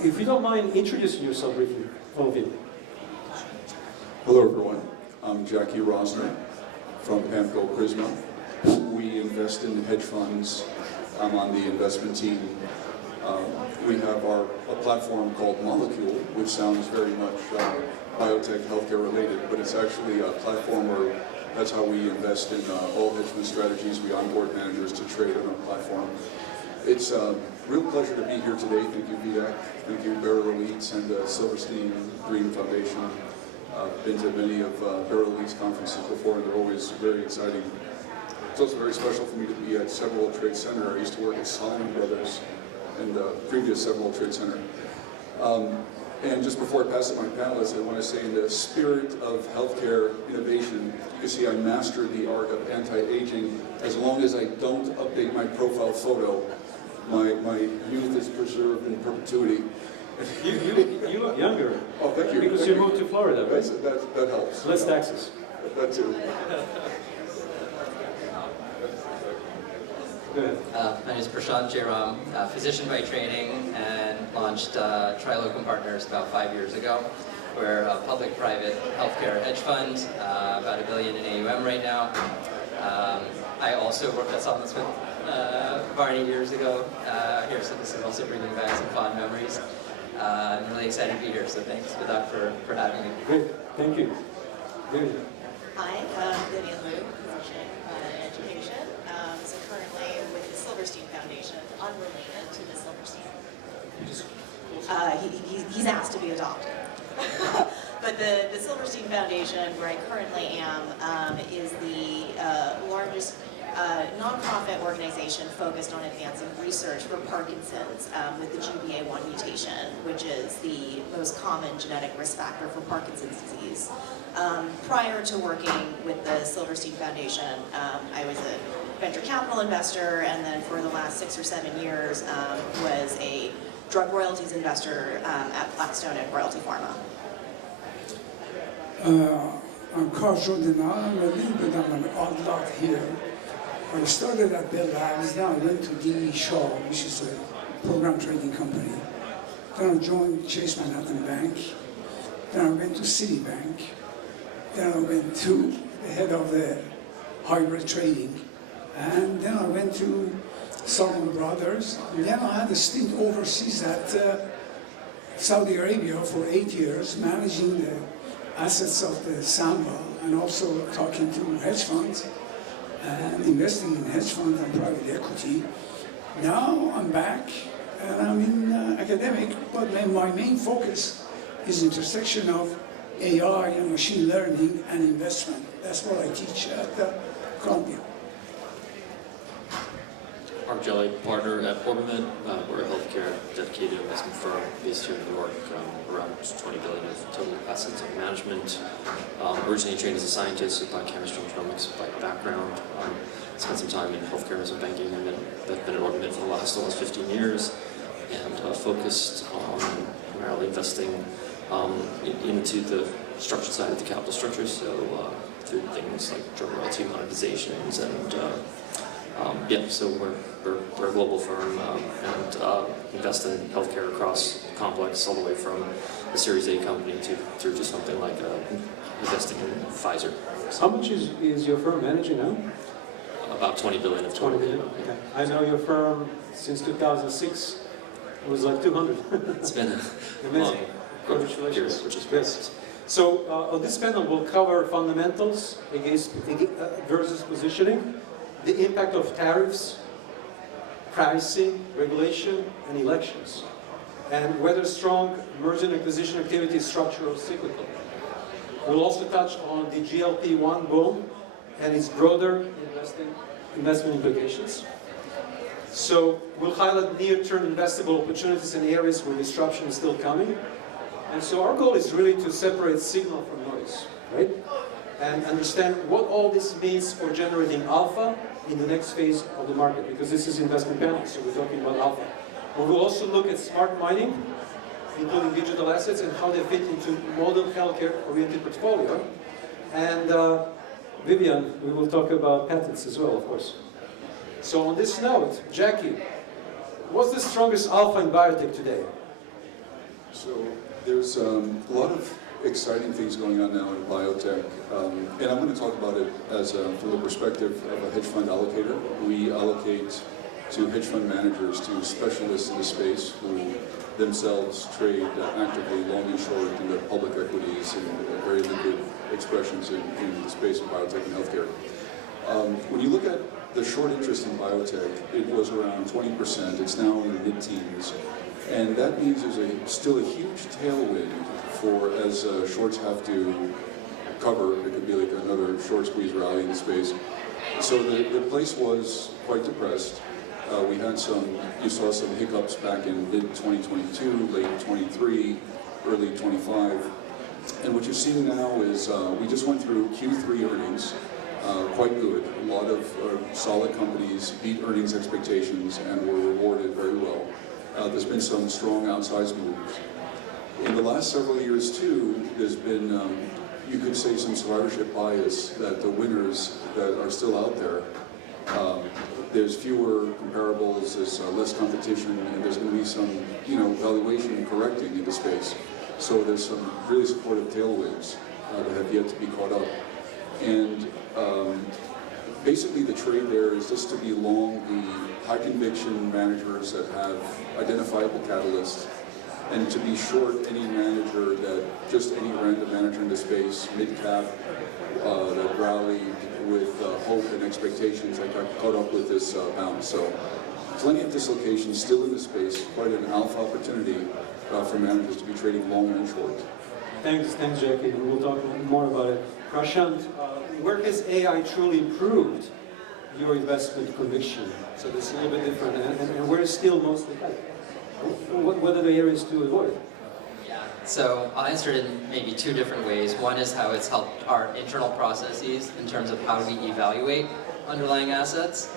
If you don't mind introducing yourself briefly, all of you. Hello everyone, I'm Jackie Rosner from PAAMCO Prisma. We invest in hedge funds. I'm on the investment team. We have a platform called Molecule, which sounds very much biotech, healthcare related, but it's actually a platform where that's how we invest in all hedge fund strategies. We onboard managers to trade on our platform. It's a real pleasure to be here today. Thank you, Vidak. Thank you, Beryl and Silverstein Green Foundation. I've been to many of Beryl conferences before, and they're always very exciting. It's also very special for me to be at Several World Trade Center. I used to work at Solomon Brothers and the previous Several World Trade Center. And just before I pass it to my panelists, I want to say in the spirit of healthcare innovation, you can see I mastered the art of anti-aging. As long as I don't update my profile photo, my youth is preserved in perpetuity. You look younger. Oh, thank you. Because you moved to Florida, right? That helps. Less taxes. That too. Go ahead. My name is Prashant Jairam, physician by training, and launched Trilocum Partners about 5 years ago. We're a public-private healthcare hedge fund, about $1 billion in AUM right now. I also worked at Solomon Smith Barney years ago here, so this is also bringing back some fond memories. I'm really excited to be here, so thanks, Vidak, for having me. Great, thank you. Vivian. Hi, I'm Vivian Liu, physician in education. So currently with the Silverstein Foundation, unrelated to the Silverstein. He's asked to be a doctor. But the Silverstein Foundation, where I currently am, is the largest nonprofit organization focused on advancing research for Parkinson's with the GBA1 mutation, which is the most common genetic risk factor for Parkinson's disease. Prior to working with the Silverstein Foundation, I was a venture capital investor, and then for the last 6 or 7 years was a drug royalties investor at Blackstone and Royalty Pharma. I'm Carl Jordanal. I'm a little bit of an odd lot here. I started at Bell Labs, then I went to D.E. Shaw, which is a program trading company. Then I joined Chase Manhattan Bank. Then I went to Citibank. Then I went to the head of the hybrid trading. And then I went to Solomon Brothers. And then I had a stint overseas at Saudi Arabia for 8 years, managing the assets of the Samba and also talking to hedge funds and investing in hedge funds and private equity. Now I'm back and I'm in academic, but my main focus is intersection of AI and machine learning and investment. That's what I teach at Columbia. Mark Jelly, partner at Orbiment. We're a healthcare dedicated investment firm based here in New York, around $20 billion of total assets under management. Originally trained as a scientist with biochemistry and genomics by background. Spent some time in healthcare investment banking, and then I've been at Orbiment for the last almost 15 years, and focused on primarily investing into the structured side of the capital structure, so through things like drug royalty monetizations and so we're a global firm and invest in healthcare across complex, all the way from a Series A company through to something like investing in Pfizer. How much is your firm managing now? About 20 billion of total. 20 billion? Okay. I know your firm since 2006. It was like 200. It's been a long growth period, which is great. Yes. So on this panel we'll cover fundamentals versus positioning, the impact of tariffs, pricing, regulation, and elections, and whether strong merger and acquisition activity is structural or cyclical. We'll also touch on the GLP-1 boom and its broader investment implications. So we'll highlight near-term investable opportunities in areas where disruption is still coming. And so our goal is really to separate signal from noise, right? And understand what all this means for generating alpha in the next phase of the market, because this is investment panel, so we're talking about alpha. But we'll also look at smart mining, including digital assets, and how they fit into modern healthcare-oriented portfolio. And Vivian, we will talk about patents as well, of course. So on this note, Jackie, what's the strongest alpha in biotech today? So there's a lot of exciting things going on now in biotech, and I'm going to talk about it as from the perspective of a hedge fund allocator. We allocate to hedge fund managers, to specialists in the space who themselves trade actively long and short in the public equities and very liquid expressions in the space of biotech and healthcare. When you look at the short interest in biotech, it was around 20%. It's now in the mid-teens. And that means there's still a huge tailwind for, as shorts have to cover, it could be like another short squeeze rally in the space. So the place was quite depressed. We had you saw some hiccups back in mid-2022, late 23, early 25. And what you're seeing now is we just went through Q3 earnings, quite good. A lot of solid companies beat earnings expectations and were rewarded very well. There's been some strong outsized moves. In the last several years too, there's been, you could say, some survivorship bias that the winners that are still out there, there's fewer comparables, there's less competition, and there's going to be some, valuation correcting in the space. So there's some really supportive tailwinds that have yet to be caught up. And basically the trade there is just to be long the high conviction managers that have identifiable catalysts, and to be short any manager just any random manager in the space, mid-cap, that rallied with hope and expectations that got caught up with this bounce. So plenty of dislocation still in the space, quite an alpha opportunity for managers to be trading long and short. Thanks, Jackie. We'll talk more about it. Prashant, where has AI truly improved your investment conviction? So this is a little bit different, and where is still mostly help? What are the areas to avoid? Yeah, so I'll answer it in maybe two different ways. One is how it's helped our internal processes in terms of how we evaluate underlying assets.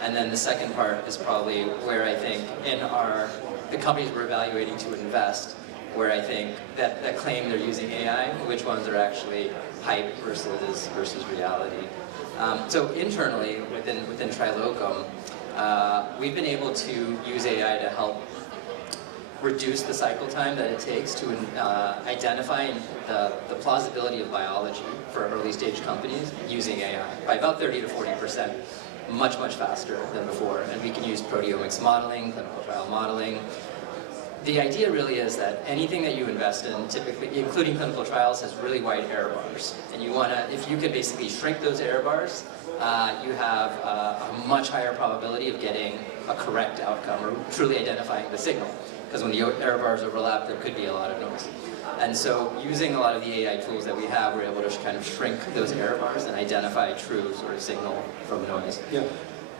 And then the second part is probably where I think in the companies we're evaluating to invest, where I think that claim they're using AI, which ones are actually hype versus reality. So internally, within Trilocum, we've been able to use AI to help reduce the cycle time that it takes to identify the plausibility of biology for early stage companies using AI by about 30 to 40%, much faster than before. And we can use proteomics modeling, clinical trial modeling. The idea really is that anything that you invest in, typically, including clinical trials, has really wide error bars. And if you could basically shrink those error bars, you have a much higher probability of getting a correct outcome or truly identifying the signal. Because when the error bars overlap, there could be a lot of noise. And so using a lot of the AI tools that we have, we're able to kind of shrink those error bars and identify true sort of signal from noise. Yeah.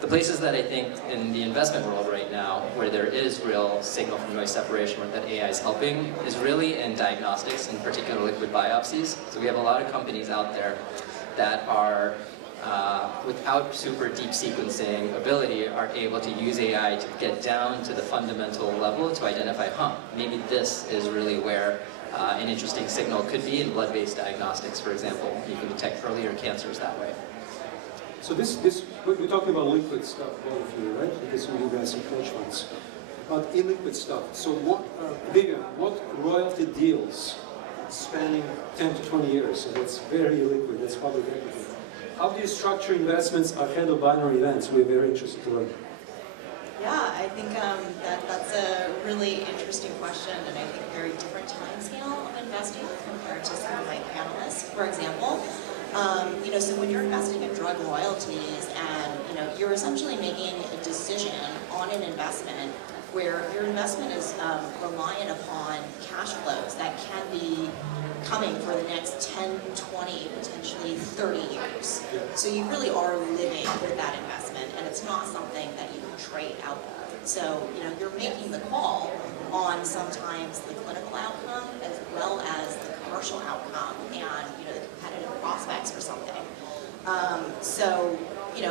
The places that I think in the investment world right now, where there is real signal from noise separation, where that AI is helping, is really in diagnostics, in particular liquid biopsies. So we have a lot of companies out there that are, without super deep sequencing ability, are able to use AI to get down to the fundamental level to identify, maybe this is really where an interesting signal could be in blood-based diagnostics, for example. You can detect earlier cancers that way. So we're talking about liquid stuff, both of you, right? Because you guys are hedge funds. But illiquid stuff. So Vivian, what royalty deals spanning 10 to 20 years? So that's very illiquid, that's public equity. How do you structure investments ahead of binary events? We're very interested to learn. Yeah, I think that's a really interesting question, and I think a very different time scale of investing compared to some of my panelists. For example, so when you're investing in drug royalties and, you're essentially making a decision on an investment where your investment is reliant upon cash flows that can be coming for the next 10, 20, potentially 30 years. So you really are living with that investment, and it's not something that you can trade out of. So, you're making the call on sometimes the clinical outcome as well as the commercial outcome and, the competitive prospects for something.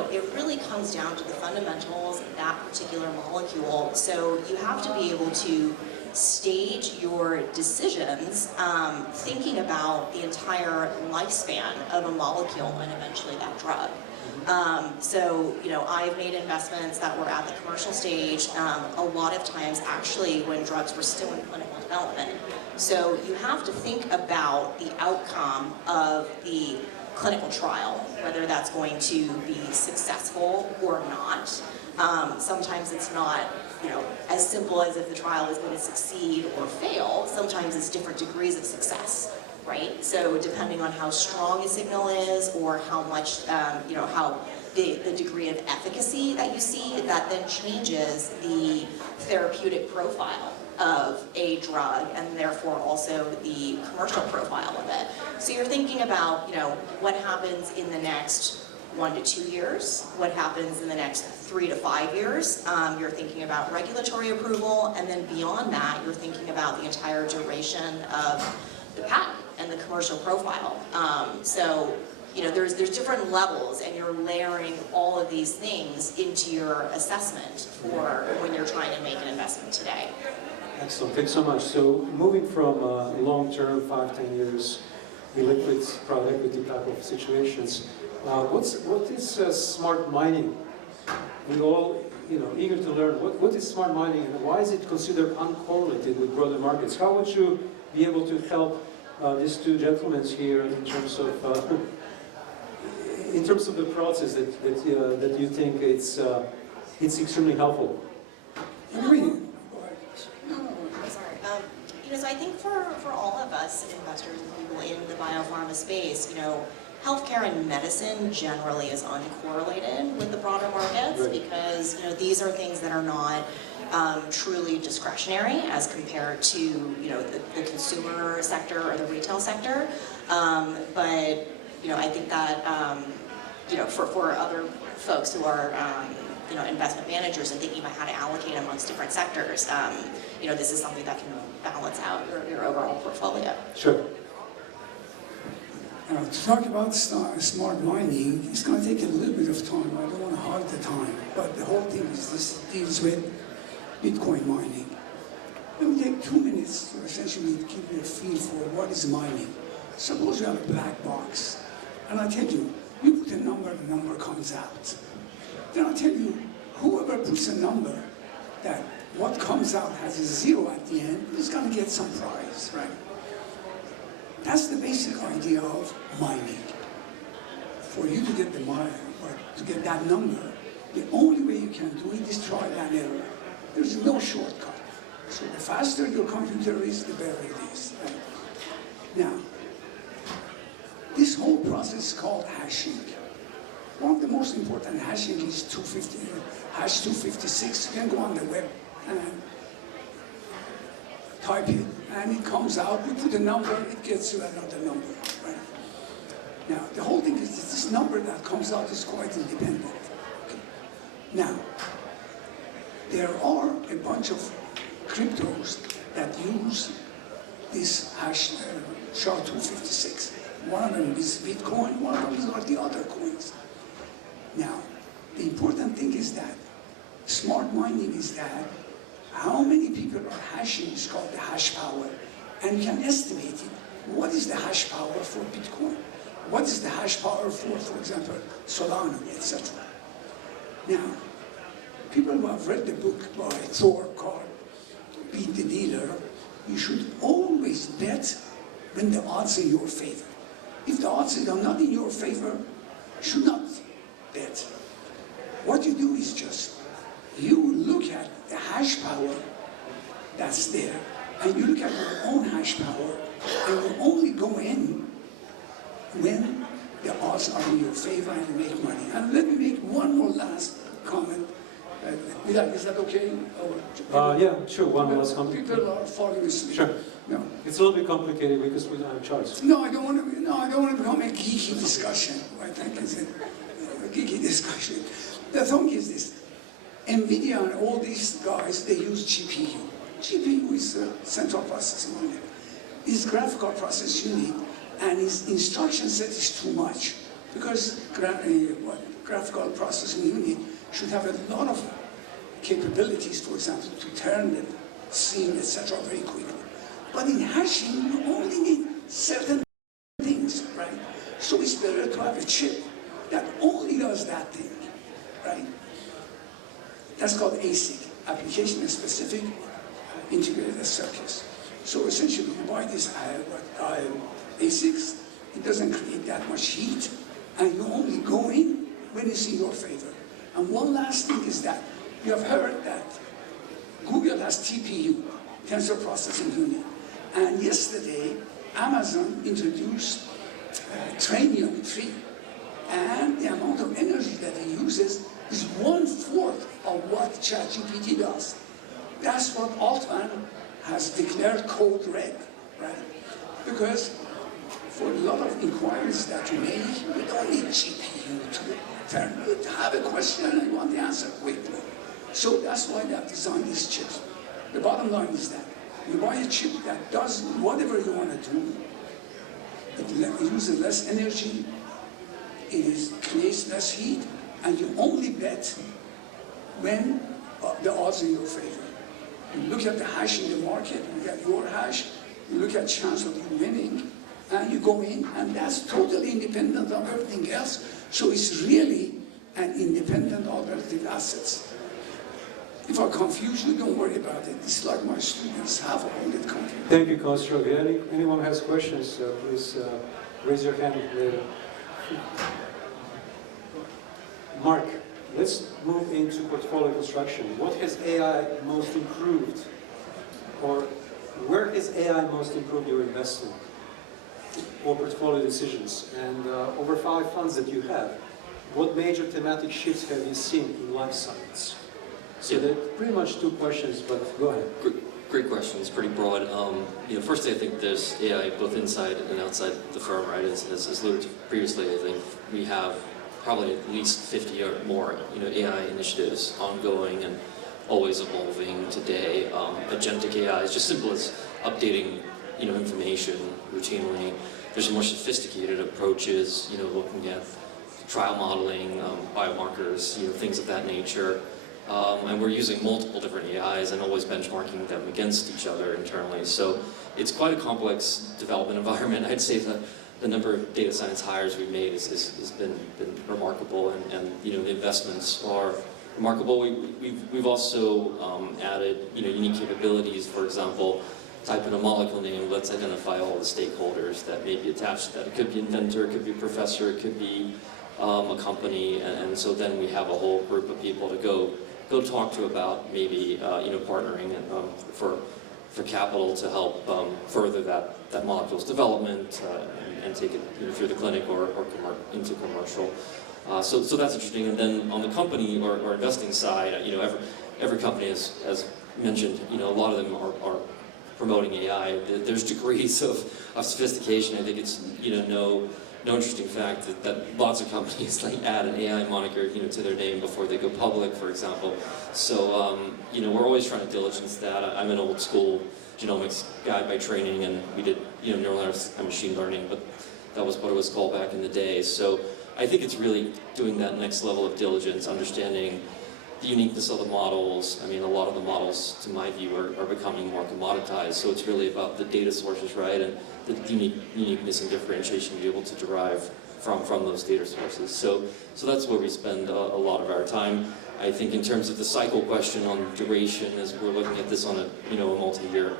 It really comes down to the fundamentals of that particular molecule. So you have to be able to stage your decisions thinking about the entire lifespan of a molecule and eventually that drug. I've made investments that were at the commercial stage, a lot of times actually when drugs were still in clinical development. So you have to think about the outcome of the clinical trial, whether that's going to be successful or not. Sometimes it's not, as simple as if the trial is going to succeed or fail. Sometimes it's different degrees of success, right? So depending on how strong a signal is, or how much, how the degree of efficacy that you see, that then changes the therapeutic profile of a drug, and therefore also the commercial profile of it. So you're thinking about, what happens in the next 1 to 2 years, what happens in the next 3 to 5 years. You're thinking about regulatory approval, and then beyond that, you're thinking about the entire duration of the patent and the commercial profile. So, there's different levels, and you're layering all of these things into your assessment for when you're trying to make an investment today. Excellent, thanks so much. So moving from long-term, 5-10 years, illiquid private equity type of situations, what is smart mining? We're all eager to learn what is smart mining, and why is it considered uncorrelated with broader markets? How would you be able to help these two gentlemen here in terms of the process that you think it's extremely helpful? So I think for all of us investors and people in the biopharma space, healthcare and medicine generally is uncorrelated with the broader markets, right, because these are things that are not truly discretionary as compared to the consumer sector or the retail sector. But I think that for other folks who are investment managers and thinking about how to allocate amongst different sectors, this is something that can balance out your overall portfolio. Sure. To talk about smart mining, it's going to take a little bit of time. I don't want to hog the time, but the whole thing is this deals with Bitcoin mining. Let me take 2 minutes to essentially give you a feel for what is mining. Suppose you have a black box, and I tell you, you put a number, the number comes out. Then I tell you, whoever puts a number that what comes out has a 0 at the end is going to get some prize, right? That's the basic idea of mining. For you to get the mine, or to get that number, the only way you can do it is trial and error. There's no shortcut. So the faster your computer is, the better it is. Right? Now, this whole process is called hashing. One of the most important hashing is hash 256. You can go on the web and type it, and it comes out. You put a number, it gets you another number. Right? Now, the whole thing is that this number that comes out is quite independent. Okay. Now, there are a bunch of cryptos that use this hash SHA-256. One of them is Bitcoin, one of them are the other coins. Now, the important thing is that smart mining is that how many people are hashing is called the hash power, and you can estimate it. What is the hash power for Bitcoin? What is the hash power for example, Solana, etc.? Now, people who have read the book by Thor called Beat the Dealer, you should always bet when the odds are in your favor. If the odds are not in your favor, you should not bet. What you do is just, you look at the hash power that's there, and you look at your own hash power, and you only go in when the odds are in your favor and you make money. And let me make one more last comment. Vidak, is that okay? Yeah, sure, one last comment. People are falling asleep. Sure. No. It's a little bit complicated because we don't have choice. No, I don't want to become a geeky discussion. I think it's a geeky discussion. The thing is this: NVIDIA and all these guys, they use GPU. GPU is central processing unit. It's graphical process unit, and its instruction set is too much because graphical processing unit should have a lot of capabilities, for example, to turn the scene, etc., very quickly. But in hashing, you only need certain things, right? So it's better to have a chip that only does that thing, right? That's called ASIC, Application Specific Integrated Circuits. So essentially, you buy this ASICs, it doesn't create that much heat, and you only go in when it's in your favor. And one last thing is that you have heard that Google has TPU, Tensor Processing Unit, and yesterday Amazon introduced Trainium 3, and the amount of energy that it uses is 1/4 of what ChatGPT does. That's what Altman has declared code red, right? Because for a lot of inquiries that you make, you don't need GPU to have a question and you want the answer quickly. So that's why they have designed these chips. The bottom line is that you buy a chip that does whatever you want to do, it uses less energy, it creates less heat, and you only bet when the odds are in your favor. You look at the hash in the market, you look at your hash, you look at chance of you winning, and you go in, and that's totally independent of everything else. So it's really an independent alternative assets. If I confuse you, don't worry about it. It's like my students have all that confused. Thank you, 𝐁𝐥𝐿. Anyone has questions, please raise your hand later. Mark, let's move into portfolio construction. What has AI most improved, or where has AI most improved your investment or portfolio decisions? And over 5 funds that you have, what major thematic shifts have you seen in life science? So they're pretty much 2 questions, but go ahead. Great question. It's pretty broad. Firstly, I think there's AI both inside and outside the firm, right? As alluded to previously, I think we have probably at least 50 or more, AI initiatives ongoing and always evolving today. Agentic AI is just simple as updating, information routinely. There's more sophisticated approaches, looking at trial modeling, biomarkers, things of that nature. And we're using multiple different AIs and always benchmarking them against each other internally. So it's quite a complex development environment. I'd say that the number of data science hires we've made has been remarkable, and the investments are remarkable. We've also added unique capabilities. For example, type in a molecule name, let's identify all the stakeholders that may be attached to that. It could be inventor, it could be professor, it could be a company, and so then we have a whole group of people to go talk to about maybe partnering for capital to help further that molecule's development and take it through the clinic or into commercial. So that's interesting. And then on the company or investing side, every company as mentioned, a lot of them are promoting AI. There's degrees of sophistication. I think it's no interesting fact that lots of companies add an AI moniker to their name before they go public, for example. So we're always trying to diligence that. I'm an old school genomics guy by training, and we did neural networks and machine learning, but that was what it was called back in the day. So I think it's really doing that next level of diligence, understanding the uniqueness of the models. I mean, a lot of the models, to my view, are becoming more commoditized. So it's really about the data sources, right, and the uniqueness and differentiation to be able to derive from those data sources. So that's where we spend a lot of our time. I think in terms of the cycle question on duration, as we're looking at this on a multi-year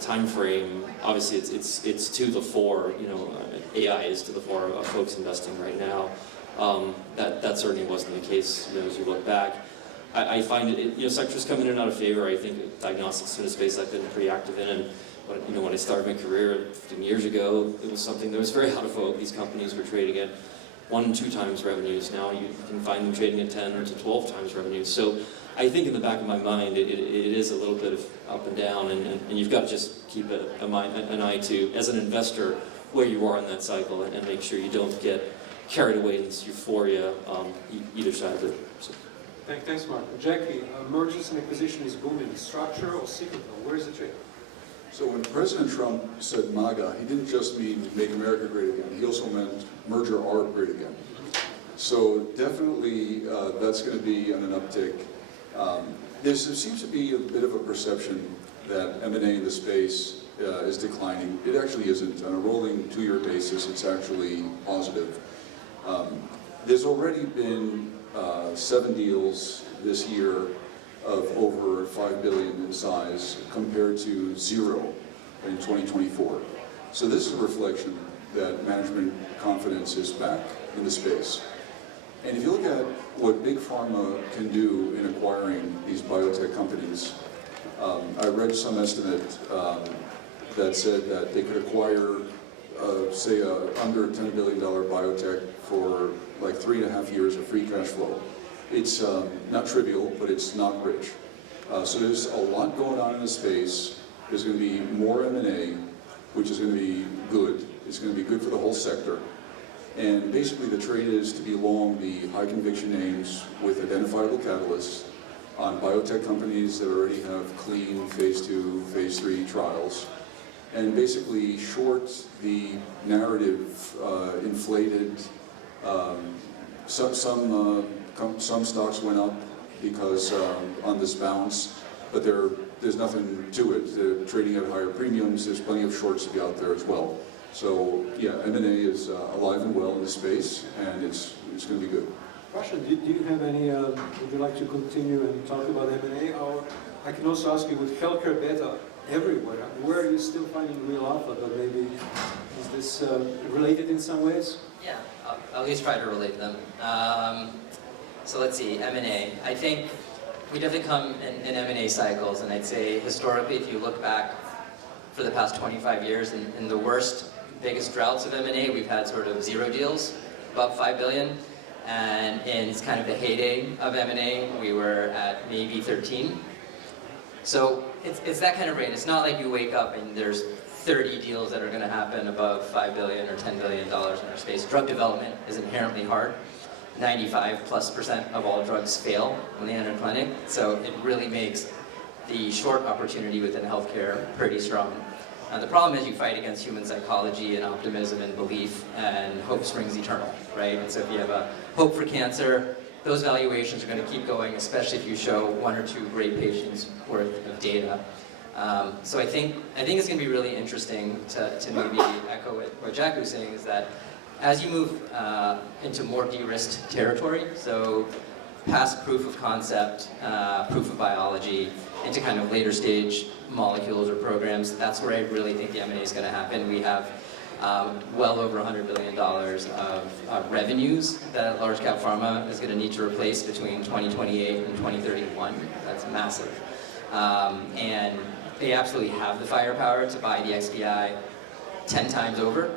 time frame, obviously it's to the fore. AI is to the fore of folks investing right now. That certainly wasn't the case as you look back. I find sectors come in and out of favor. I think diagnostics in a space I've been pretty active in, and when I started my career 15 years ago, it was something that was very out of vogue. These companies were trading at 1 and 2 times revenues. Now you can find them trading at 10 to 12 times revenues. So I think in the back of my mind, it is a little bit of up and down, and you've got to just keep an eye to, as an investor, where you are in that cycle, and make sure you don't get carried away in this euphoria, either side of it. So. Thanks, Mark. Jackie, mergers and acquisition is booming. Structural or cyclical? Where is the trade? So when President Trump said MAGA, he didn't just mean make America great again. He also meant merger are great again. So definitely that's going to be on an uptick. There seems to be a bit of a perception that M&A in the space is declining. It actually isn't. On a rolling 2-year basis, it's actually positive. There's already been 7 deals this year of over 5 billion in size compared to 0 in 2024. So this is a reflection that management confidence is back in the space. And if you look at what big pharma can do in acquiring these biotech companies, I read some estimate that said that they could acquire, say, under $10 billion biotech for like 3.5 years of free cash flow. It's not trivial, but it's not rich. So there's a lot going on in the space. There's going to be more M&A, which is going to be good. It's going to be good for the whole sector. And basically the trade is to be long the high conviction names with identifiable catalysts on biotech companies that already have clean phase 2, phase 3 trials, and basically short the narrative inflated. Some stocks went up because on this bounce, but there's nothing to it. They're trading at higher premiums. There's plenty of shorts to be out there as well. So yeah, M&A is alive and well in the space, and it's going to be good. Russia, do you have any, would you like to continue and talk about M&A? Or I can also ask you, with healthcare beta everywhere, where are you still finding real alpha, but maybe is this related in some ways? Yeah, I'll at least try to relate them. So let's see, M&A. I think we definitely come in M&A cycles, and I'd say historically, if you look back for the past 25 years, in the worst, biggest droughts of M&A, we've had sort of 0 deals, above 5 billion. And in kind of the heyday of M&A, we were at maybe 13. So it's that kind of rate. It's not like you wake up and there's 30 deals that are going to happen above $5 billion or $10 billion in our space. Drug development is inherently hard. 95+% of all drugs fail when they enter clinic. So it really makes the short opportunity within healthcare pretty strong. The problem is you fight against human psychology and optimism and belief, and hope springs eternal, right? And so if you have a hope for cancer, those valuations are going to keep going, especially if you show 1 or 2 great patients worth of data. So I think it's going to be really interesting to maybe echo what Jack was saying, is that as you move into more de-risked territory, so past proof of concept, proof of biology, into kind of later stage molecules or programs, that's where I really think the M&A is going to happen. We have well over $100 billion of revenues that large cap pharma is going to need to replace between 2028 and 2031. That's massive. And they absolutely have the firepower to buy the XBI 10 times over.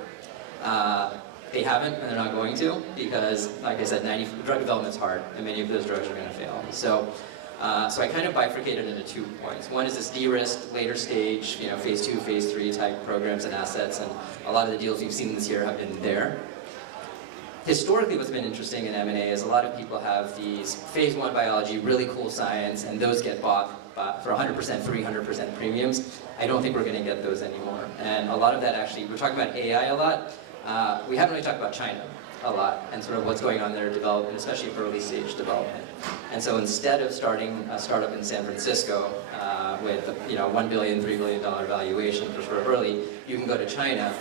They haven't, and they're not going to, because, like I said, drug development's hard, and many of those drugs are going to fail. So I kind of bifurcated into 2 points. One is this de-risked, later stage, phase 2, phase 3 type programs and assets, and a lot of the deals we've seen this year have been there. Historically, what's been interesting in M&A is a lot of people have these phase 1 biology, really cool science, and those get bought for 100%, 300% premiums. I don't think we're going to get those anymore. And a lot of that actually, we're talking about AI a lot. We haven't really talked about China a lot, and sort of what's going on there in development, especially early stage development. And so instead of starting a startup in San Francisco with $1 billion, $3 billion valuation for sort of early, you can go to China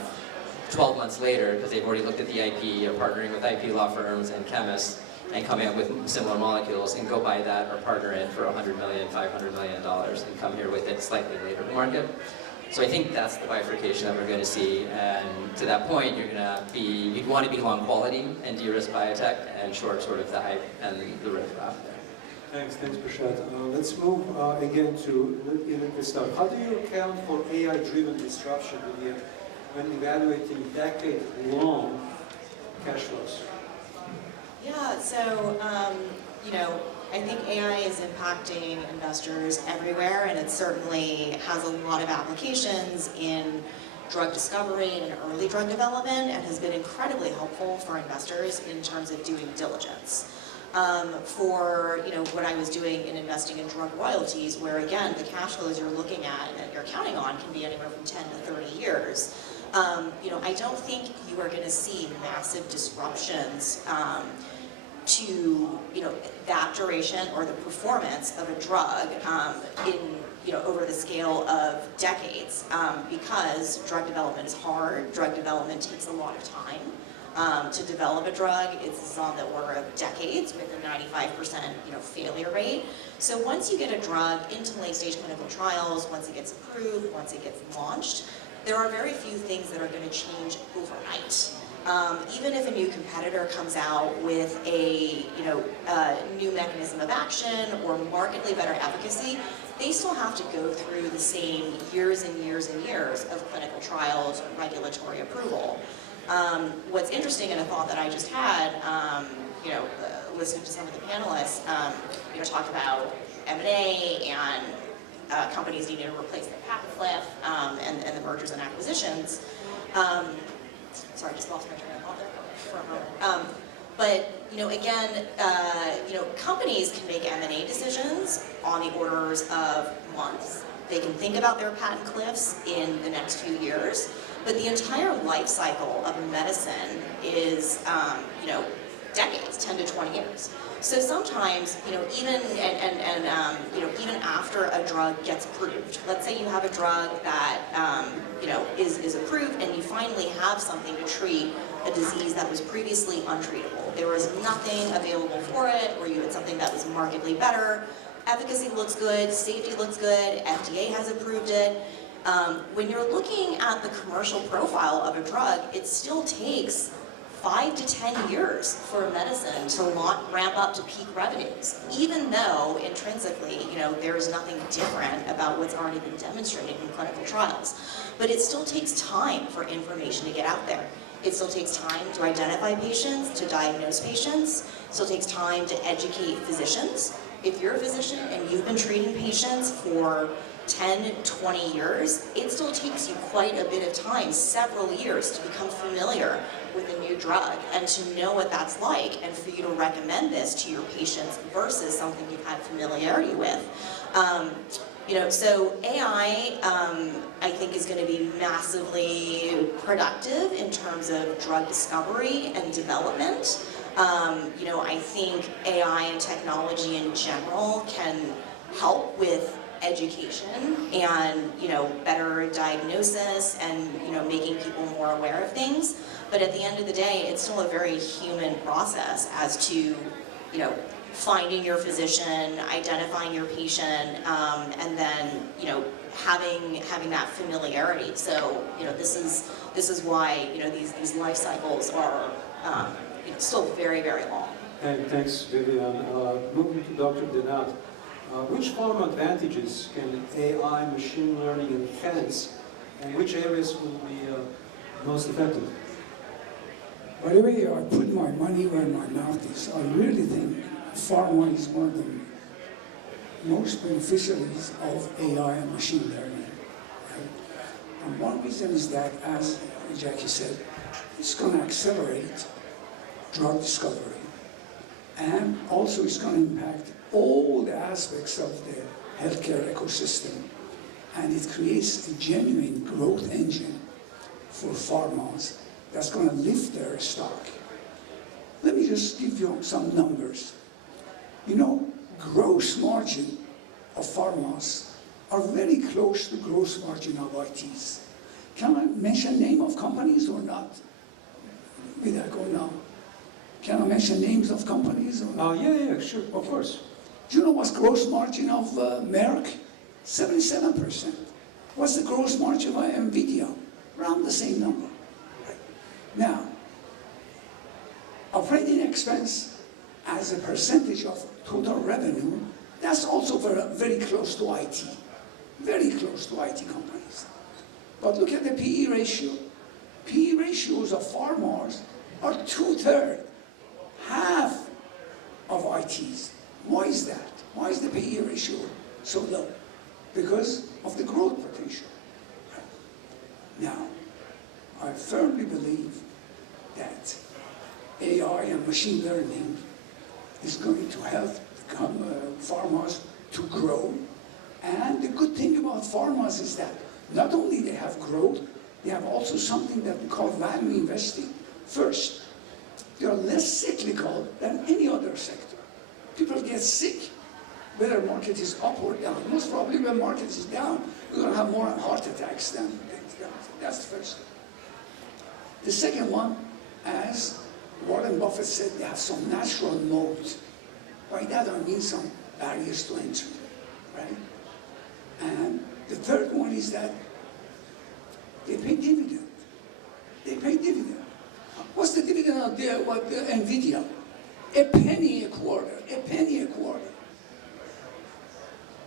12 months later, because they've already looked at the IP, you're partnering with IP law firms and chemists, and coming up with similar molecules, and go buy that or partner it for $100 million, $500 million, and come here with it slightly later to market. So I think that's the bifurcation that we're going to see, and to that point, you'd want to be long quality and de-risk biotech, and short sort of the hype and the risk after. Thanks, Prashad. Let's move again to the stuff. How do you account for AI-driven disruption when evaluating decade-long cash flows? Yeah, so I think AI is impacting investors everywhere, and it certainly has a lot of applications in drug discovery and early drug development, and has been incredibly helpful for investors in terms of doing diligence. For what I was doing in investing in drug royalties, where again the cash flows you're looking at and that you're counting on can be anywhere from 10 to 30 years. I don't think you are going to see massive disruptions to that duration or the performance of a drug over the scale of decades, because drug development is hard. Drug development takes a lot of time. to develop a drug. It's on the order of decades with a 95% failure rate. So once you get a drug into late-stage clinical trials, once it gets approved, once it gets launched, there are very few things that are going to change overnight. Even if a new competitor comes out with a new mechanism of action or markedly better efficacy, they still have to go through the same years and years and years of clinical trials, regulatory approval. What's interesting, and a thought that I just had, listening to some of the panelists, talk about M&A and companies needing to replace the patent cliff and the mergers and acquisitions. Sorry, I just lost my train of thought there for a moment. But again, companies can make M&A decisions on the orders of months. They can think about their patent cliffs in the next few years, but the entire life cycle of a medicine is, decades, 10 to 20 years. So sometimes, even after a drug gets approved, let's say you have a drug that, is approved and you finally have something to treat a disease that was previously untreatable. There was nothing available for it, or you had something that was markedly better. Efficacy looks good, safety looks good, FDA has approved it. When you're looking at the commercial profile of a drug, it still takes 5 to 10 years for a medicine to ramp up to peak revenues, even though intrinsically, there is nothing different about what's already been demonstrated in clinical trials. But it still takes time for information to get out there. It still takes time to identify patients, to diagnose patients. It still takes time to educate physicians. If you're a physician and you've been treating patients for 10, 20 years, it still takes you quite a bit of time, several years, to become familiar with a new drug and to know what that's like, and for you to recommend this to your patients versus something you've had familiarity with. So AI, I think, is going to be massively productive in terms of drug discovery and development. I think AI and technology in general can help with education and better diagnosis and making people more aware of things. But at the end of the day, it's still a very human process as to finding your physician, identifying your patient, and then having that familiarity. So this is why these life cycles are still very, very long. And thanks, Vivian. Moving to Dr. Denat, which pharma advantages can AI, machine learning enhance, and which areas will be most effective? By the way, I put my money where my mouth is. I really think pharma is one of the most beneficiaries of AI and machine learning. Right? And one reason is that, as Jackie said, it's going to accelerate drug discovery, and also it's going to impact all the aspects of the healthcare ecosystem, and it creates a genuine growth engine for pharmas that's going to lift their stock. Let me just give you some numbers. Gross margin of pharmas are very close to gross margin of ITs. Can I mention name of companies or not? Bidak or no? Can I mention names of companies or not? Yeah, sure, of course. Do you know what's gross margin of Merck? 77%. What's the gross margin of NVIDIA? Around the same number. Right. Now, operating expense as a percentage of total revenue, that's also very close to IT. Very close to IT companies. But look at the PE ratio. PE ratios of pharmas are 2/3, half of ITs. Why is that? Why is the PE ratio so low? Because of the growth potential. Now, I firmly believe that AI and machine learning is going to help pharmas to grow. And the good thing about pharmas is that not only they have growth, they have also something that we call value investing. First, they are less cyclical than any other sector. People get sick, whether market is up or down. Most probably when market is down, we're going to have more heart attacks than things. That's the first thing. The second one, as Warren Buffett said, they have some natural moat. By that I mean some barriers to entry, right? And the third one is that they pay dividend. They pay dividend. What's the dividend of the NVIDIA? A penny a quarter, a penny a quarter.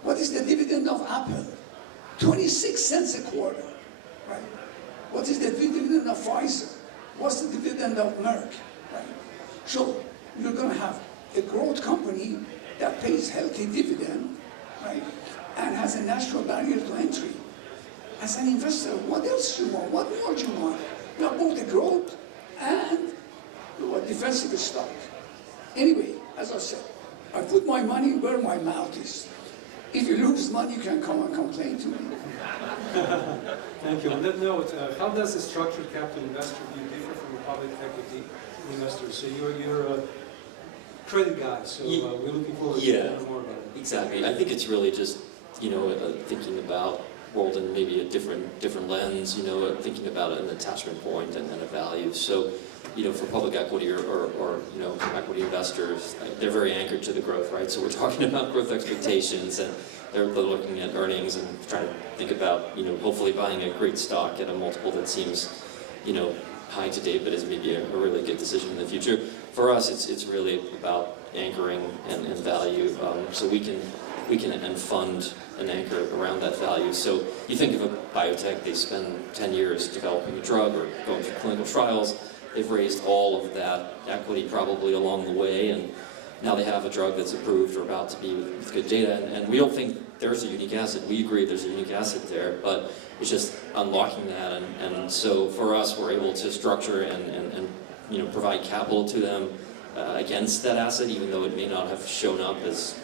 What is the dividend of Apple? 26 cents a quarter, right? What is the dividend of Pfizer? What's the dividend of Merck, right? So you're going to have a growth company that pays healthy dividend, right? And has a natural barrier to entry. As an investor, what else do you want? What more do you want? You have both the growth and a defensive stock. Anyway, as I said, I put my money where my mouth is. If you lose money, you can come and complain to me. Thank you. On that note, how does a structured capital investor view differ from a public equity investor? So you're a credit guy, so we're looking forward to learning more about it. Exactly. I think it's really just, thinking about world in maybe a different lens, thinking about an attachment point and a value. So, for public equity or equity investors, they're very anchored to the growth, right? So we're talking about growth expectations, and they're looking at earnings and trying to think about, hopefully buying a great stock at a multiple that seems, high today, but is maybe a really good decision in the future. For us, it's really about anchoring and value, so we can and fund an anchor around that value. So you think of a biotech, they spend 10 years developing a drug or going through clinical trials. They've raised all of that equity probably along the way, and now they have a drug that's approved or about to be with good data, and we don't think there's a unique asset. We agree there's a unique asset there, but it's just unlocking that, and so for us, we're able to structure and provide capital to them against that asset, even though it may not have shown up as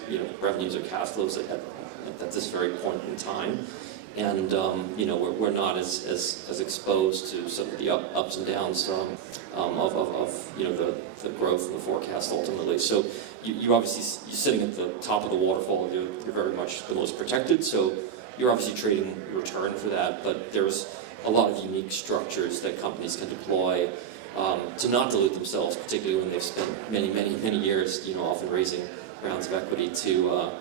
revenues or cash flows at this very point in time. And we're not as exposed to some of the ups and downs of the growth and the forecast ultimately. So you obviously, you're sitting at the top of the waterfall. You're very much the most protected. So you're obviously trading return for that. But there's a lot of unique structures that companies can deploy to not dilute themselves, particularly when they've spent many years, often raising rounds of equity to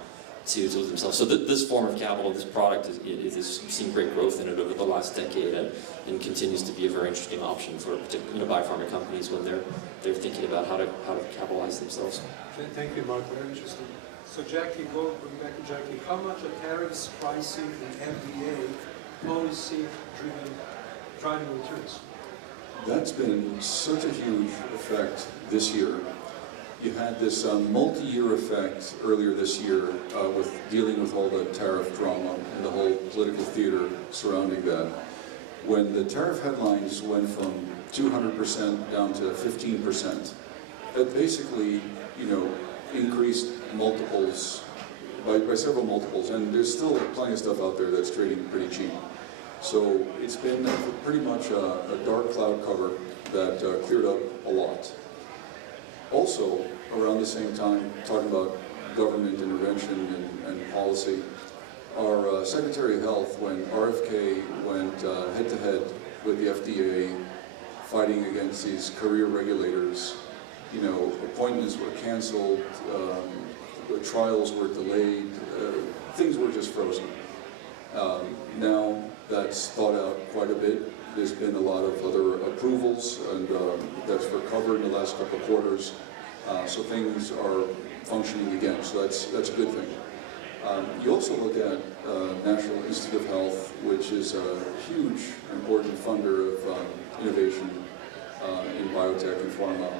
themselves. So this form of capital, this product, is seen great growth in it over the last decade, and continues to be a very interesting option for biopharma companies when they're thinking about how to capitalize themselves. Thank you, Mark. Very interesting. So Jackie, going back to Jackie, how much are tariffs, pricing, and FDA policy-driven driving returns? That's been such a huge effect this year. You had this multi-year effect earlier this year with dealing with all the tariff drama and the whole political theater surrounding that. When the tariff headlines went from 200% down to 15%, that basically, increased multiples by several multiples, and there's still plenty of stuff out there that's trading pretty cheap. So it's been pretty much a dark cloud cover that cleared up a lot. Also, around the same time, talking about government intervention and policy, our Secretary of Health, when RFK went head-to-head with the FDA, fighting against these career regulators, appointments were canceled, trials were delayed, things were just frozen. Now that's thought out quite a bit. There's been a lot of other approvals, and that's recovered in the last couple of quarters. So things are functioning again, so that's a good thing. You also look at National Institute of Health, which is a huge, important funder of innovation in biotech and pharma.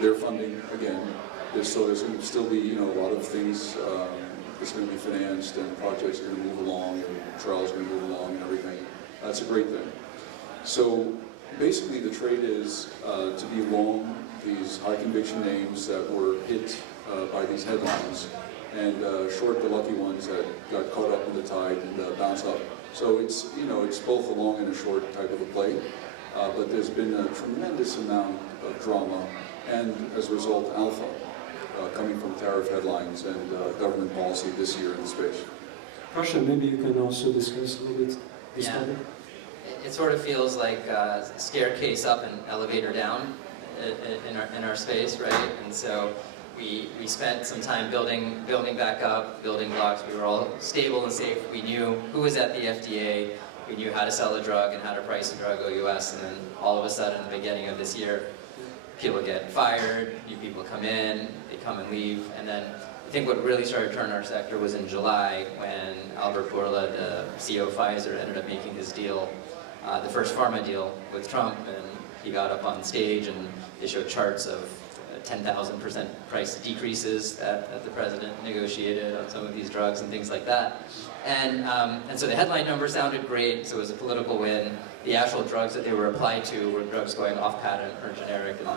They're funding again. There's going to still be a lot of things that's going to be financed, and projects are going to move along, and trials are going to move along, and everything. That's a great thing. So basically, the trade is to be long these high conviction names that were hit by these headlines, and short the lucky ones that got caught up in the tide and bounce up. So it's both a long and a short type of a play, but there's been a tremendous amount of drama, and as a result, alpha coming from tariff headlines and government policy this year in the space. Prashant, maybe you can also discuss a little bit this topic. it sort of feels like a staircase up and elevator down in our space, right? And so we spent some time building back up, building blocks. We were all stable and safe. We knew who was at the FDA. We knew how to sell a drug and how to price a drug OUS. And then all of a sudden, at the beginning of this year, people get fired, new people come in, they come and leave. And then I think what really started turning our sector was in July when Albert Bourla, the CEO of Pfizer, ended up making his deal, the first pharma deal with Trump, and he got up on stage and they showed charts of 10,000% price decreases that the president negotiated on some of these drugs and things like that. And so the headline numbers sounded great, so it was a political win. The actual drugs that they were applied to were drugs going off patent or generic and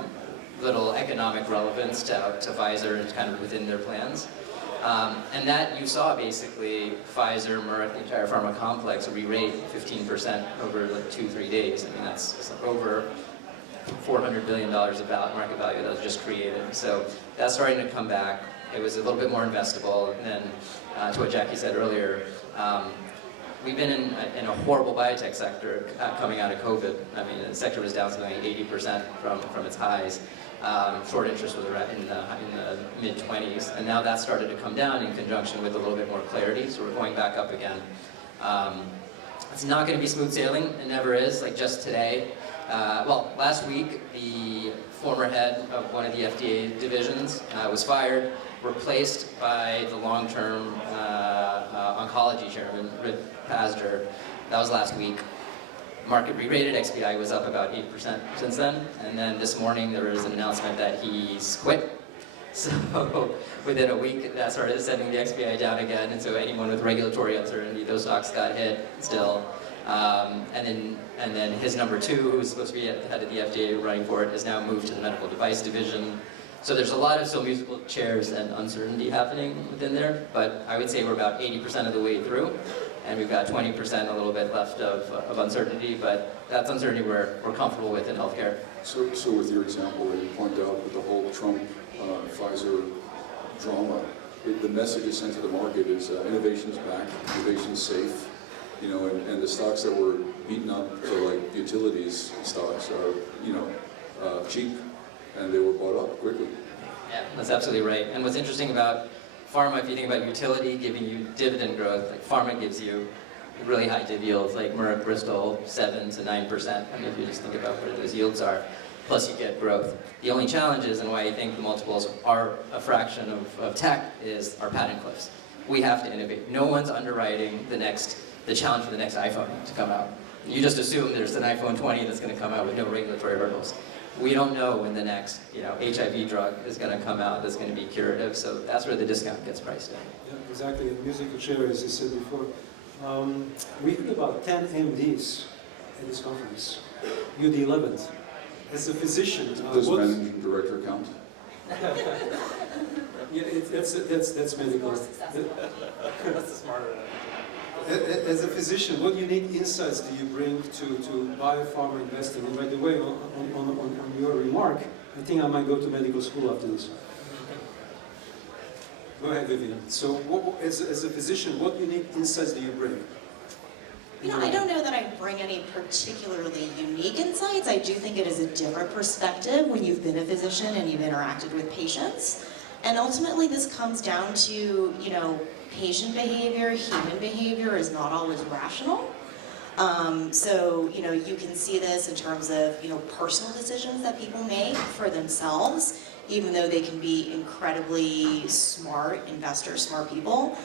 little economic relevance to Pfizer and kind of within their plans. And that you saw basically Pfizer, Merck, the entire pharma complex re-rate 15% over like 2-3 days. I mean, that's over $400 billion of market value that was just created. So that's starting to come back. It was a little bit more investable. And then to what Jackie said earlier, we've been in a horrible biotech sector coming out of COVID. I mean, the sector was down something like 80% from its highs. Short interest was around in the mid-20s, and now that's started to come down in conjunction with a little bit more clarity, so we're going back up again. It's not going to be smooth sailing, it never is, like just today. Well, last week, the former head of one of the FDA divisions was fired, replaced by the long-term oncology chairman, Rick Pazdur. That was last week. Market re-rated, XBI was up about 8% since then, and then this morning there was an announcement that he's quit. So within a week, that started sending the XBI down again, and so anyone with regulatory uncertainty, those stocks got hit still. And then his number two, who's supposed to be at the head of the FDA running for it, is now moved to the medical device division. So there's a lot of still musical chairs and uncertainty happening within there, but I would say we're about 80% of the way through, and we've got 20% a little bit left of uncertainty, but that's uncertainty we're comfortable with in healthcare. So with your example that you point out with the whole Trump Pfizer drama, the message is sent to the market is innovation's back, innovation's safe, you know, and the stocks that were beaten up for like utilities stocks are cheap, and they were bought up quickly. Yeah, that's absolutely right. And what's interesting about pharma, if you think about utility giving you dividend growth, like pharma gives you really high div yields, like Merck, Bristol, 7 to 9%. I mean, if you just think about what those yields are, plus you get growth. The only challenge is, and why I think the multiples are a fraction of tech, is our patent cliffs. We have to innovate. No one's underwriting the challenge for the next iPhone to come out. You just assume there's an iPhone 20 that's going to come out with no regulatory hurdles. We don't know when the next, HIV drug is going to come out that's going to be curative, so that's where the discount gets priced in. Yeah, exactly. And musical chair, as you said before. We had about 10 MDs at this conference. You're the 11th. As a physician, Does managing director count? Yeah, that's medical. That's the smarter one. As a physician, what unique insights do you bring to biopharma investing? And by the way, on your remark, I think I might go to medical school after this. Go ahead, Vivian. So, as a physician, what unique insights do you bring? I don't know that I bring any particularly unique insights. I do think it is a different perspective when you've been a physician and you've interacted with patients. And ultimately, this comes down to, patient behavior, human behavior is not always rational. So, you can see this in terms of, personal decisions that people make for themselves, even though they can be incredibly smart investors, smart people.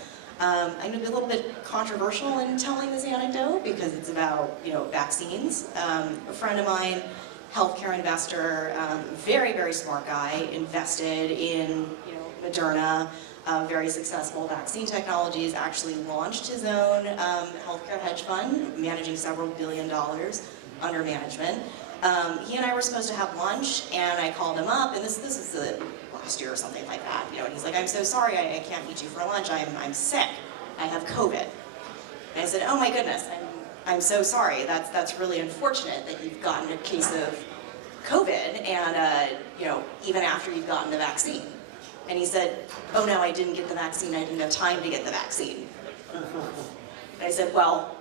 I'm going to be a little bit controversial in telling this anecdote because it's about, vaccines. A friend of mine, healthcare investor, very, very smart guy, invested in, Moderna, very successful vaccine technologies, actually launched his own healthcare hedge fund, managing several $1 billion under management. He and I were supposed to have lunch, and I called him up, and this is the last year or something like that, and he's like, I'm so sorry, I can't meet you for lunch, I'm sick, I have COVID. And I said, oh my goodness, I'm so sorry, that's really unfortunate that you've gotten a case of COVID, and even after you've gotten the vaccine. And he said, oh no, I didn't get the vaccine, I didn't have time to get the vaccine. And I said, well,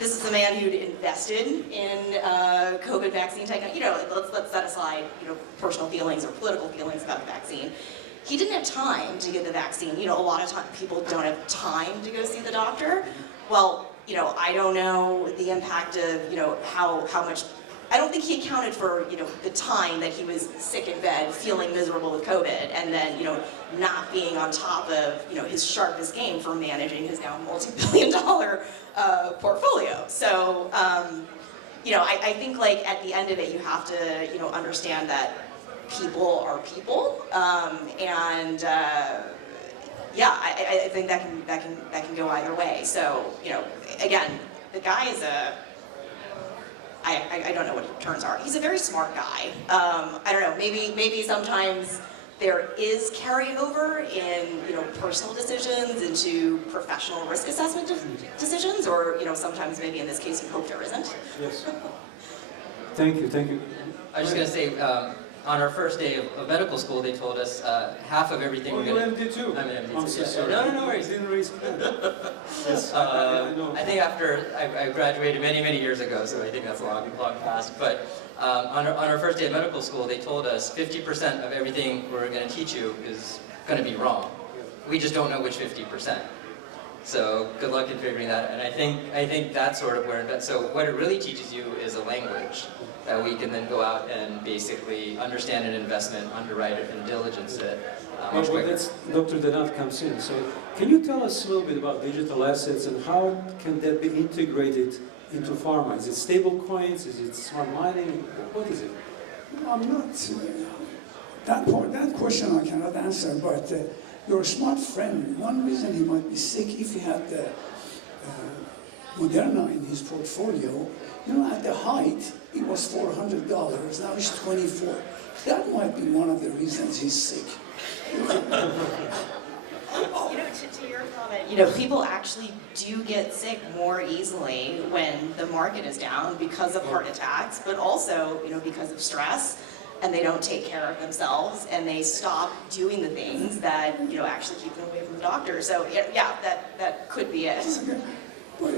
this this is a man who'd invested in COVID vaccine technology. You know, let's set aside, you know, personal feelings or political feelings about the vaccine. He didn't have time to get the vaccine. You know, a lot of time people don't have time to go see the doctor. Well, you know, I don't know the impact of, you know, how much. I don't think he accounted for, you know, the time that he was sick in bed, feeling miserable with COVID, and then, you know, not being on top of, you know, his sharpest game for managing his now multi-billion-dollar portfolio. So, you know, I think like at the end of it, you have to, you know, understand that people are people, and yeah, I think that can go either way. So, you know, again, the guy is I don't know what his turns are. He's a very smart guy. I don't know, maybe sometimes there is carryover in, you know, personal decisions into professional risk assessment decisions, or, you know, sometimes maybe in this case you hope there isn't. Yes. Thank you, thank you. I was just going to say, on our first day of medical school, they told us half of everything we're going to... you're MD too. I'm an MD I'm too. so Yeah. sorry. No worries. Didn't raise Yes, I think after I graduated many years ago, so I think that's long past. But on our first day of medical school, they told us 50% of everything we're going to teach you is going to be wrong. We just don't know which 50%. So good luck in figuring that out. And I think that's sort of where so what it really teaches you is a language that we can then go out and basically understand an investment, underwrite it, and diligence it much well, quicker. that's Dr. Denat comes in. So can you tell us a little bit about digital assets and how can that be integrated into pharma? Is it stable coins? Is it smart mining? What is it? I'm not, that question I cannot answer, but you're a smart friend. One reason he might be sick, if he had Moderna in his portfolio, you know, at the height, it was $400, now it's $24. That might be one of the reasons he's sick. You know, to your comment, you know, people actually do get sick more easily when the market is down because of heart attacks, but also, you know, because of stress, and they don't take care of themselves, and they stop doing the things that, you know, actually keep them away from the doctor. So, yeah, that could be it. But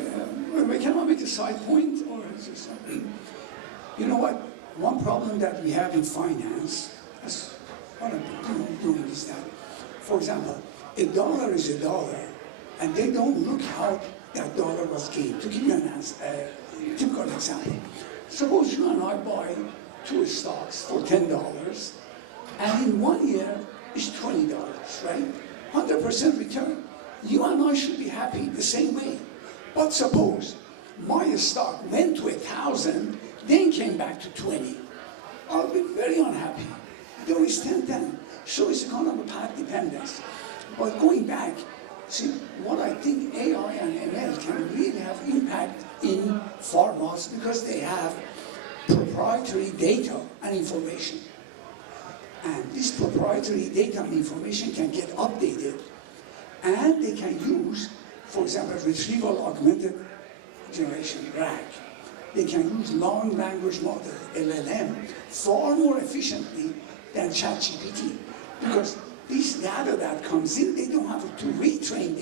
can I make a side point? Or is this, you know what? One problem that we have in finance, that's what I'm doing is that, for example, a dollar is a dollar, and they don't look how that dollar was gained. To give you a typical example, suppose you and I buy 2 stocks for $10, and in 1 year it's $20, right? 100% return. You and I should be happy the same way. But suppose my stock went to 1,000, then came back to 20. I'll be very unhappy. There is 10-10. So it's kind of a path dependence. But going back, see, what I think AI and ML can really have impact in pharmas because they have proprietary data and information. And this proprietary data and information can get updated, and they can use, for example, retrieval augmented generation, RAG. They can use long language model, LLM, far more efficiently than ChatGPT. Because this data that comes in, they don't have to retrain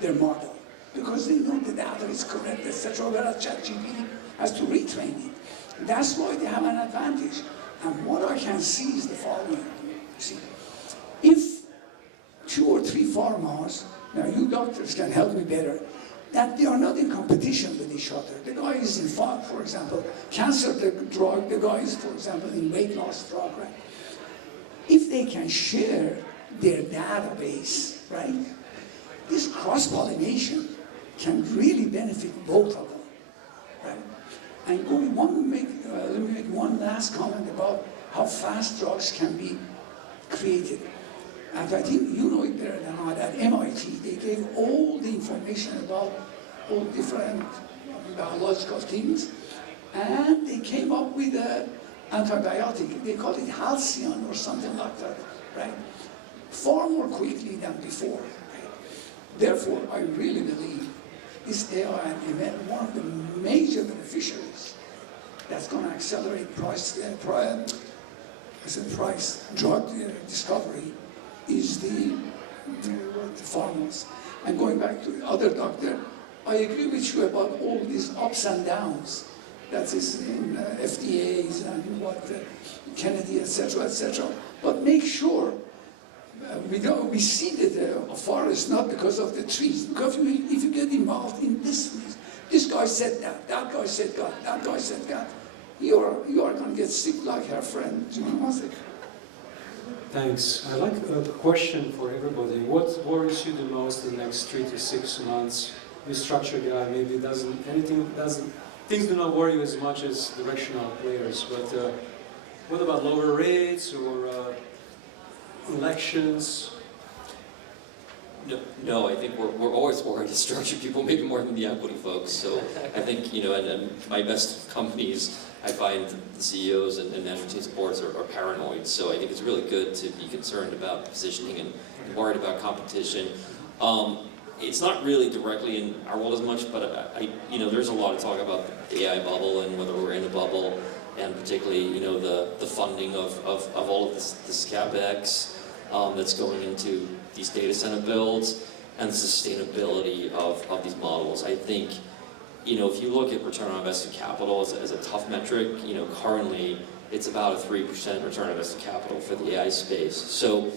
their model, because they know the data is correct, etc., whereas ChatGPT has to retrain it. That's why they have an advantage. And what I can see is the following. See, if 2 or 3 pharmas, now you doctors can help me better, that they are not in competition with each other. The guy is in, for example, cancer drug, the guy is, for example, in weight loss drug, right? If they can share their database, right, this cross-pollination can really benefit both of them, right? And let me make one last comment about how fast drugs can be created. And I think you know it better than I. At MIT, they gave all the information about all different biological things, and they came up with an antibiotic. They call it Halcyon or something like that, right? Far more quickly than before. Right? Therefore, I really believe this AI and ML, one of the major beneficiaries that's going to accelerate drug discovery is the pharmas. And going back to the other doctor, I agree with you about all these ups and downs that is in FDAs and what Kennedy, etc. But make sure we see the forest not because of the trees, because if you get involved in this guy said that guy said that guy said that, you are going to get sick like her friend, Thanks. I like a question for everybody. What worries you the most in the next 3 to 6 months? You structure guy, maybe things do not worry you as much as directional players, but what about lower rates or elections? No, I think we're always worried as structured people, maybe more than the equity folks. So I think, and my best companies, I find the CEOs and management teams and boards are paranoid. So I think it's really good to be concerned about positioning and worried about competition. It's not really directly in our world as much, but there's a lot of talk about the AI bubble and whether we're in a bubble, and particularly, the funding of all of this CapEx that's going into these data center builds and the sustainability of these models. I think, if you look at return on invested capital as a tough metric, currently it's about a 3% return on invested capital for the AI space. So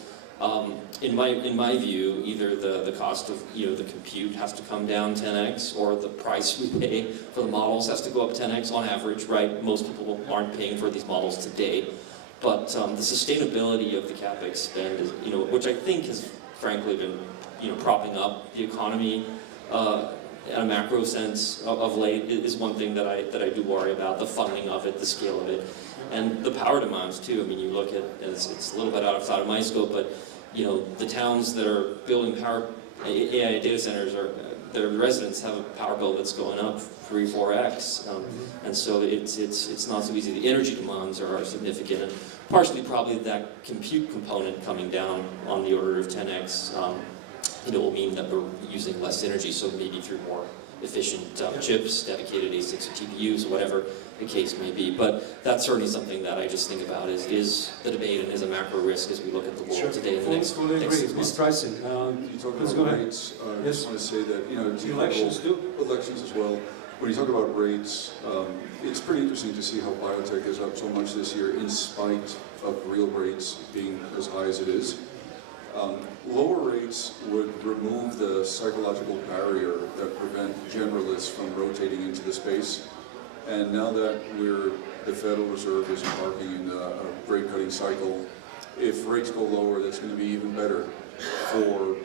in my view, either the cost of the compute has to come down 10x, or the price we pay for the models has to go up 10x on average, right? Most people aren't paying for these models today. But the sustainability of the CapEx spend is, which I think has frankly been, propping up the economy in a macro sense of late, is one thing that I do worry about, the funding of it, the scale of it, and the power demands too. I mean, you look at, it's a little bit outside of my scope, but the towns that are building AI data centers their residents have a power bill that's going up 3-4x, and so it's not so easy. The energy demands are significant, and partially probably that compute component coming down on the order of 10x, will mean that we're using less energy, so maybe through more efficient chips, dedicated ASICs or TPUs, whatever the case may be. But that's certainly something that I just think about is the debate and is a macro risk as we look at the world today in the next 6 months. Pricing. You talk about rates. I just want to say that, elections too. Elections as well. When you talk about rates, it's pretty interesting to see how biotech is up so much this year in spite of real rates being as high as it is. Lower rates would remove the psychological barrier that prevent generalists from rotating into the space. And now that the Federal Reserve is embarking in a rate cutting cycle, if rates go lower, that's going to be even better for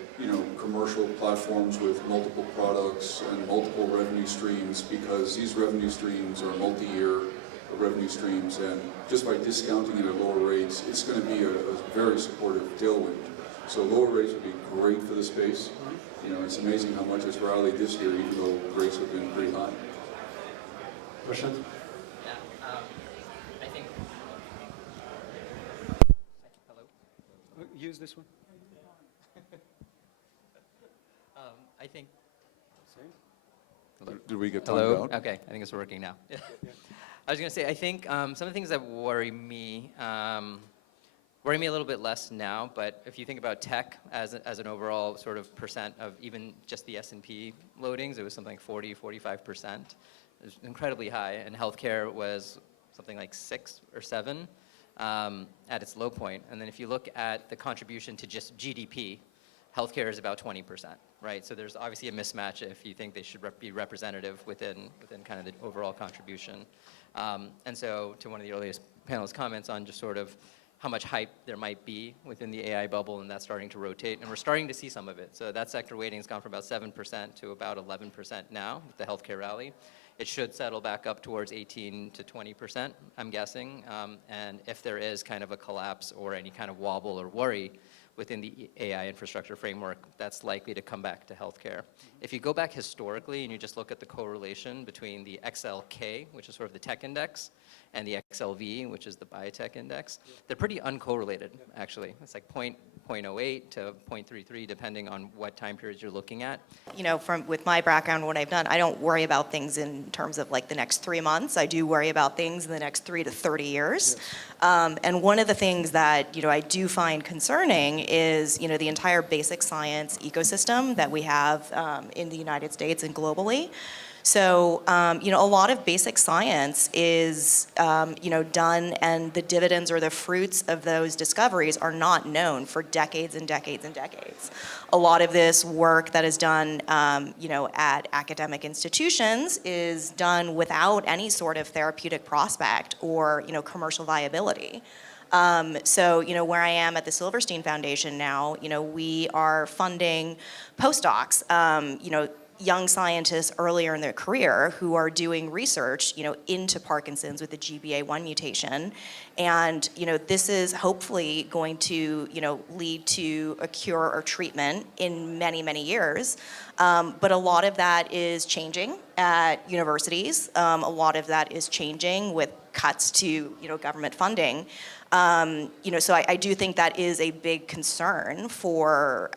commercial platforms with multiple products and multiple revenue streams, because these revenue streams are multi-year revenue streams, and just by discounting it at lower rates, it's going to be a very supportive tailwind. So lower rates would be great for the space. It's amazing how much it's rallied this year, even though rates have been pretty high. Prashant? Yeah, I think. Hello. Use this one. I think. Did we get timed Hello. out? Okay, I think it's working now. I was going to say, I think some of the things that worry me a little bit less now, but if you think about tech as an overall sort of percent of even just the S&P loadings, it was something like 40-45%. It was incredibly high, and healthcare was something like 6 or 7 at its low point. And then if you look at the contribution to just GDP, healthcare is about 20%, right? So there's obviously a mismatch if you think they should be representative within kind of the overall contribution. And so to one of the earliest panelists' comments on just sort of how much hype there might be within the AI bubble, and that's starting to rotate, and we're starting to see some of it. So that sector weighting has gone from about 7% to about 11% now with the healthcare rally. It should settle back up towards 18 to 20%, I'm guessing. And if there is kind of a collapse or any kind of wobble or worry within the AI infrastructure framework, that's likely to come back to healthcare. If you go back historically and you just look at the correlation between the XLK, which is sort of the tech index, and the XLV, which is the biotech index, they're pretty uncorrelated, actually. It's like 0.1 0.08 to 0.33, depending on what time periods you're looking at. You know, with my background, what I've done, I don't worry about things in terms of like the next 3 months. I do worry about things in the next 3 to 30 years. Yes. And one of the things that, you know, I do find concerning is, you know, the entire basic science ecosystem that we have in the United States and globally. So, you know, a lot of basic science is, you know, done, and the dividends or the fruits of those discoveries are not known for decades and decades and decades. A lot of this work that is done, you know, at academic institutions is done without any sort of therapeutic prospect or, you know, commercial viability. So, you know, where I am at the Silverstein Foundation now, you know, we are funding postdocs, you know, young scientists earlier in their career who are doing research, you know, into Parkinson's with the GBA1 mutation. And, you know, this is hopefully going to, you know, lead to a cure or treatment in many, many years. But a lot of that is changing at universities. A lot of that is changing with cuts to, you know, government funding. You know, so I do think that is a big concern for,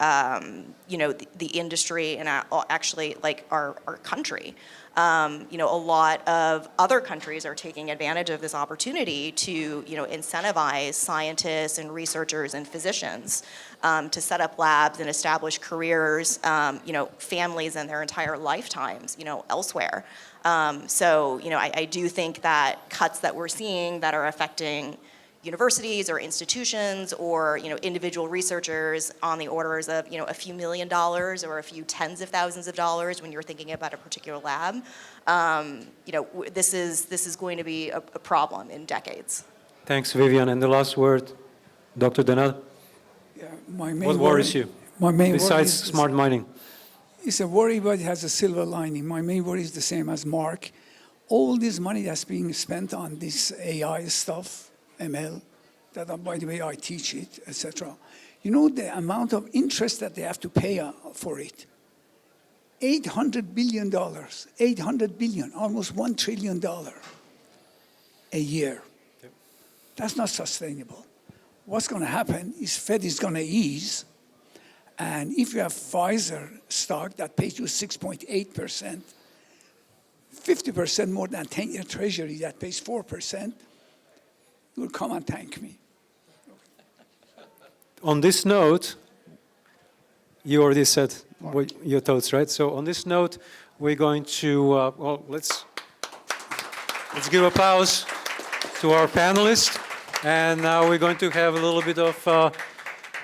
you know, the industry and actually like our country. You know, a lot of other countries are taking advantage of this opportunity to, you know, incentivize scientists and researchers and physicians to set up labs and establish careers, you know, families and their entire lifetimes, you know, elsewhere. So, you know, I do think that cuts that we're seeing that are affecting universities or institutions or, you know, individual researchers on the orders of, you know, a few $1 million or a few tens of thousands of dollars when you're thinking about a particular lab, you know, this is going to be a problem in decades. Thanks, Vivian. And the last word, Dr. Denal. Yeah, my main What worries you my main besides worry smart mining? It's a worry, but it has a silver lining. My main worry is the same as Mark. All this money that's being spent on this AI stuff, ML, that by the way I teach it, etc. You know the amount of interest that they have to pay for it? $800 billion, 800 billion, almost $1 trillion a year. Yep. That's not sustainable. What's going to happen is Fed is going to ease, and if you have Pfizer stock that pays you 6.8%, 50% more than 10-year Treasury that pays 4%, you will come and thank me. On this note, you already said your thoughts, right? So on this note, we're going to, well, let's give applause to our panelists. And now we're going to have a little bit of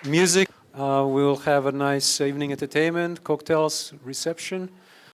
music. We'll have a nice evening entertainment, cocktails, reception.